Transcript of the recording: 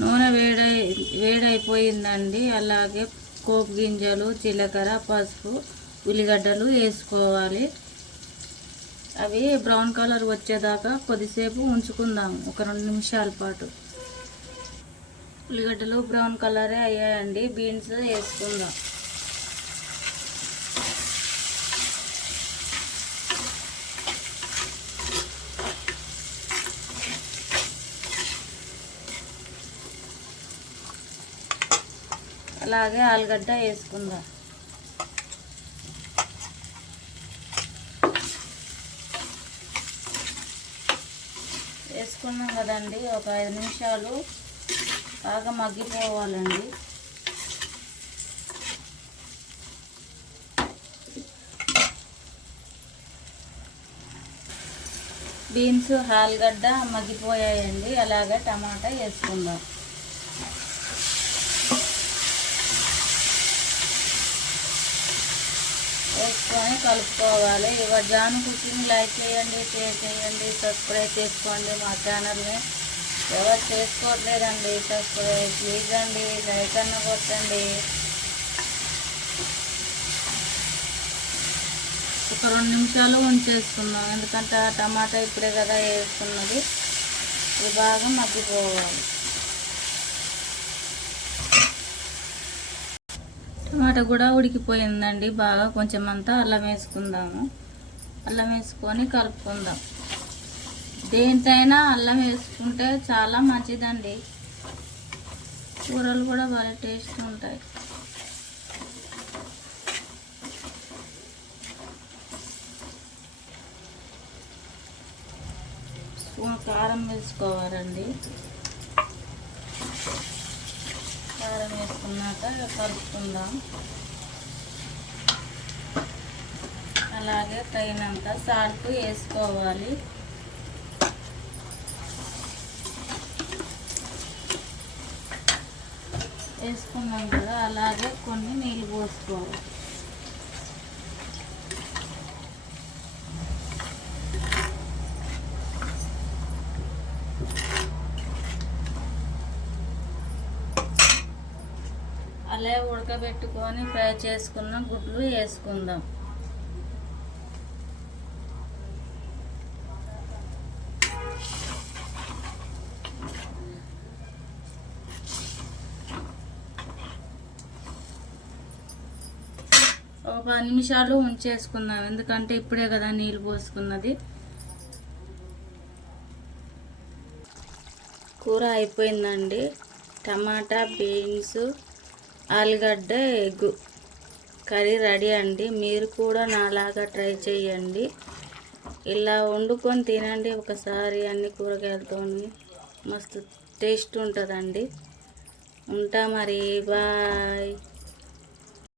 నూనె వేడైపోయిందండి. అలాగే పోపు గింజలు, జీలకర్ర, పసుపు, ఉల్లిగడ్డలు వేసుకోవాలి. అవి బ్రౌన్ కలర్ వచ్చేదాకా కొద్దిసేపు ఉంచుకుందాం, ఒక 2 నిమిషాల పాటు. ఉల్లిగడ్డలు బ్రౌన్ కలరే అయ్యాయండి. బీన్స్ వేసుకుందాం. అలాగే ఆలుగడ్డ వేసుకుందాం. వేసుకున్నాం కదండి, ఒక 5 నిమిషాలు బాగా మగ్గిపోవాలండి. బీన్స్, ఆలుగడ్డ మగ్గిపోయాయండి. అలాగే టమాటా వేసుకుందాం. వేసుకొని కలుపుకోవాలి. ఇవాళ జాను కుకింగ్ లైక్ చేయండి, షేర్ చేయండి, సబ్స్క్రైబ్ చేసుకోండి. మా ఛానల్ని ఎవరు చేసుకోవట్లేదండి సబ్స్క్రైబ్, ప్లీజ్ అండి లైక్ అన్న కొట్టండి. ఒక 2 నిమిషాలు ఉంచేసుకుందాం, ఎందుకంటే ఆ టమాటా ఇప్పుడే కదా వేసుకున్నది. ఇది బాగా మగ్గిపోవాలి. టమాటా కూడా ఉడికిపోయిందండి బాగా. కొంచెం అంతా అల్లం వేసుకుందాము. అల్లం వేసుకొని కలుపుకుందాం. దేంటైనా అల్లం వేసుకుంటే చాలా మంచిదండి. కూరలు కూడా బాగా టేస్ట్ ఉంటాయి. స్పూన్ కారం వేసుకోవాలండి. కారం వేసుకున్నాక కలుపుకుందాం. అలాగే తగినంత సాల్ట్ వేసుకోవాలి. వేసుకున్నాం కదా, అలాగే కొన్ని నీళ్ళు పోసుకోవాలి. అలా ఉడకబెట్టుకొని ఫ్రై చేసుకున్న గుడ్లు వేసుకుందాం. ఒక 10 నిమిషాలు ఉంచేసుకుందాం, ఎందుకంటే ఇప్పుడే కదా నీళ్ళు పోసుకున్నది. కూర అయిపోయిందండి. టమాటా, బీన్స్, ఆలుగడ్డ, ఎగ్ కర్రీ రెడీ అండి. మీరు కూడా నాలాగా ట్రై చేయండి. ఇలా వండుకొని తినండి ఒకసారి. అన్ని కూరగాయలతో మస్తు టేస్ట్ ఉంటుందండి. ఉంటా మరి, బాయ్.